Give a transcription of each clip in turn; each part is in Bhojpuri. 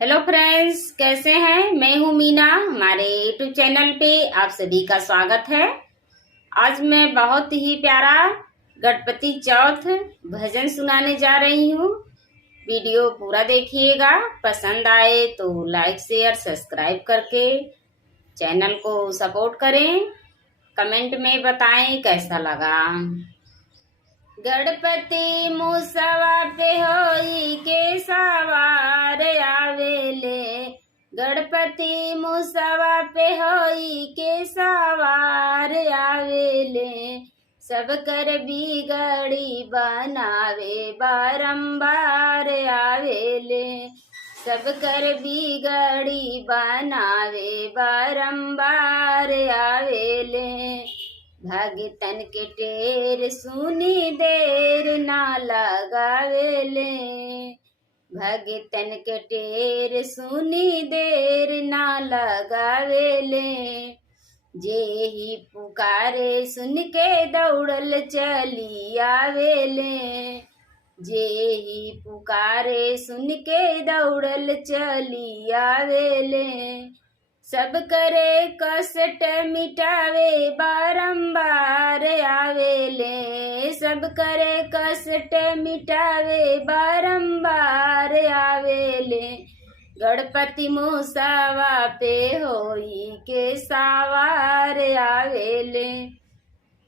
हेलो फ्रेंड्स, कैसे हैं। मैं हूं मीना। हमारे यूट्यूब चैनल पे आप सभी का स्वागत है। आज मैं बहुत ही प्यारा गणपति चौथ भजन सुनाने जा रही हूं। वीडियो पूरा देखिएगा। पसंद आए तो लाइक शेयर सब्सक्राइब करके चैनल को सपोर्ट करें। कमेंट में बताएं कैसा लगा। गणपति मुसवा पे होई के सवार आवेले। गणपति मुसवा पे होई के सवार आवेले। सब कर बिगड़ी बनावे बारंबार आवेले। सब कर बिगड़ी बनावे बारंबार आवेले। भगतन के टेर सुनी देर ना लगावेले। भगतन के टेर सुनी देर ना लगावेले। जे ही पुकारे सुन के दौड़ल चली आवेले। जे ही पुकारे सुन के दौड़ल चली आवेले। सब करे कष्ट मिटावे बारंबार आवेले। सब करे कष्ट मिटावे बारंबार आवेले। गणपति मुसवा पे होई के सवार आवेले।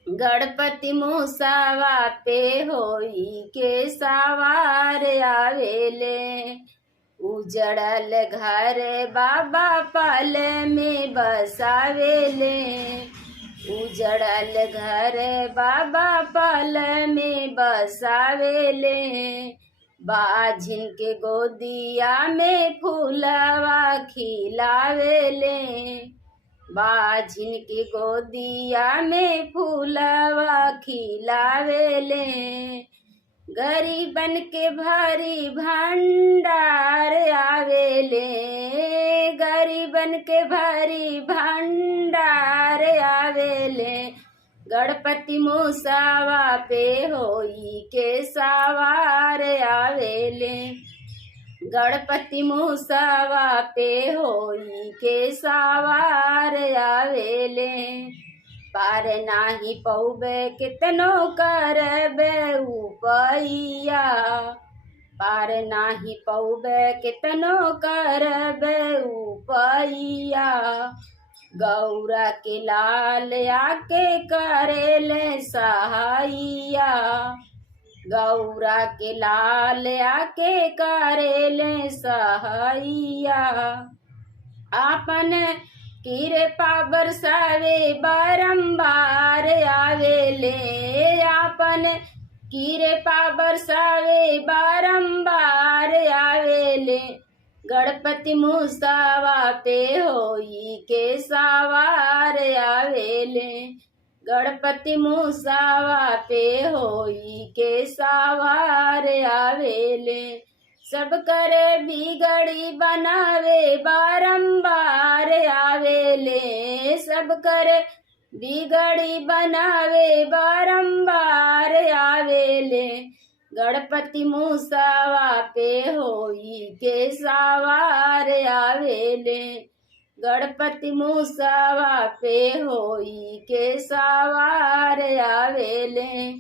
गणपति मुसवा पे होई के सवार आवेले। उजड़ल घर बाबा पाल में बसावेले। उजड़ल घर बाबा पाल में बसावेले। बाझिन के गोदिया में फूलवा खिलावेले। बाझिन के गोदिया में फूलवा खिलावेले। गरीबन के भारी भंडार आवेले। गरीबन के भारी भंडार आवेले। गणपति मुसवा पे होई के सवार आवेले। गणपति मुसवा पे होई के सवार आवेले। पार नाही पौबे कितनो करबे उपैया। पार नाही पौबे कितनो करबे उपैया। गौरा के लाल आके करेले सहाइया। गौरा के लाल आके करेले सहाइया। आपन कृपा बरसावे बारंबार आवेले। आपन कृपा बरसावे बारंबार आवेले। गणपति मुसवा पे होई के सवार आवेले। गणपति मुसवा पे होई के सवार आवेले। सब करे बिगड़ी बनावे बारंबार आवेले। सब करे बिगड़ी बनावे बारंबार आवेले। गणपति मुसवा पे होई के सवार आवेले। गणपति मुसवा पे होई के सवार आवेले।